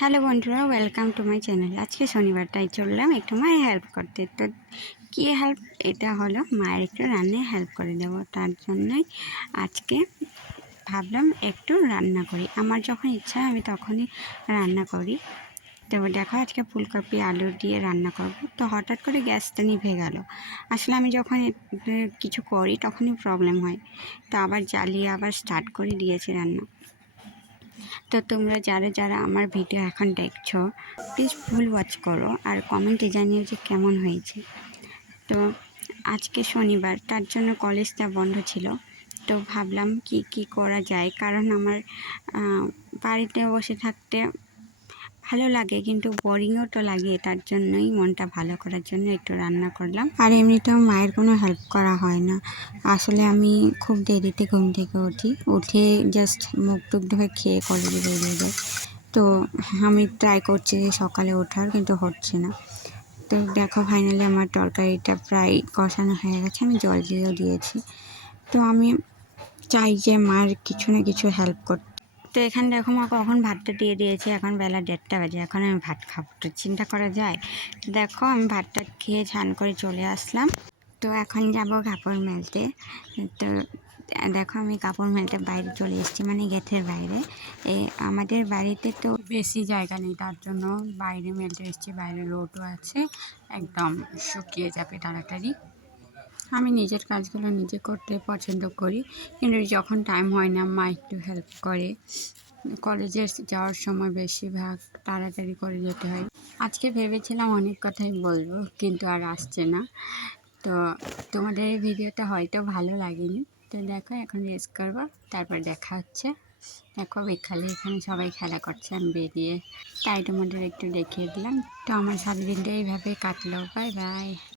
Hello বন্ধুরা, welcome to my channel. আজকে শনিবার, তাই চললাম একটু মায়ের হেল্প করতে। তো কী হেল্প? এটা হলো মায়ের একটু রান্নায় হেল্প করে দেবো। তার জন্যই আজকে ভাবলাম একটু রান্না করি। আমার যখন ইচ্ছা আমি তখনই রান্না করি। তো দেখো, আজকে ফুলকপি আলু দিয়ে রান্না করব। তো হঠাৎ করে গ্যাসটা নিভে গেল। আসলে আমি যখন কিছু করি তখনই প্রবলেম হয়। তো আবার জ্বালিয়ে আবার স্টার্ট করে দিয়েছি রান্না। তো তোমরা যারা যারা আমার ভিডিও এখন দেখছো, প্লিজ ফুল ওয়াচ করো আর কমেন্টে জানিও যে কেমন হয়েছে। তো আজকে শনিবার, তার জন্য কলেজটা বন্ধ ছিল। তো ভাবলাম কি করা যায়, কারণ আমার বাড়িতে বসে থাকতে ভালো লাগে, কিন্তু বোরিংও তো লাগে। তার জন্যই মনটা ভালো করার জন্য একটু রান্না করলাম। আর এমনিতেও মায়ের কোনো হেল্প করা হয় না। আসলে আমি খুব দেরিতে ঘুম থেকে উঠে জাস্ট মুখ টুক ধুয়ে খেয়ে কলেজে বেরিয়ে যাই। তো আমি ট্রাই করছি যে সকালে ওঠার, কিন্তু হচ্ছে না। তো দেখো, ফাইনালি আমার তরকারিটা প্রায় কষানো হয়ে গেছে, আমি জল দিয়েও দিয়েছি। তো আমি চাই যে মার কিছু না কিছু হেল্প করতে। তো এখানে দেখো, মা কখন ভাতটা দিয়ে দিয়েছে, এখন বেলা 1:30 বাজে, এখন আমি ভাত খাবো। তো চিন্তা করা যায়। তো দেখো, আমি ভাতটা খেয়ে স্নান করে চলে আসলাম। তো এখন যাব কাপড় মেলতে। তো দেখো, আমি কাপড় মেলতে বাইরে চলে এসেছি, মানে গেটের বাইরে। আমাদের বাড়িতে তো বেশি জায়গা নেই, তার জন্য বাইরে মেলতে এসেছি। বাইরে রোদও আছে, একদম শুকিয়ে যাবে তাড়াতাড়ি। আমি নিজের কাজগুলো নিজে করতে পছন্দ করি, কিন্তু যখন টাইম হয় না, মা একটু হেল্প করে। কলেজে যাওয়ার সময় বেশিরভাগ তাড়াতাড়ি করে যেতে হয়। আজকে ভেবেছিলাম অনেক কথাই বলবো, কিন্তু আর আসছে না। তো তোমাদের এই ভিডিওটা হয়তো ভালো লাগেনি। তো দেখো, এখন রেস্ট করবো, তারপর দেখা হচ্ছে। দেখো, বিকালে এখানে সবাই খেলা করছে, আমি বেরিয়ে তাই তোমাদের একটু দেখিয়ে দিলাম। তো আমার সারাদিনটা এইভাবে কাটলো। Bye bye.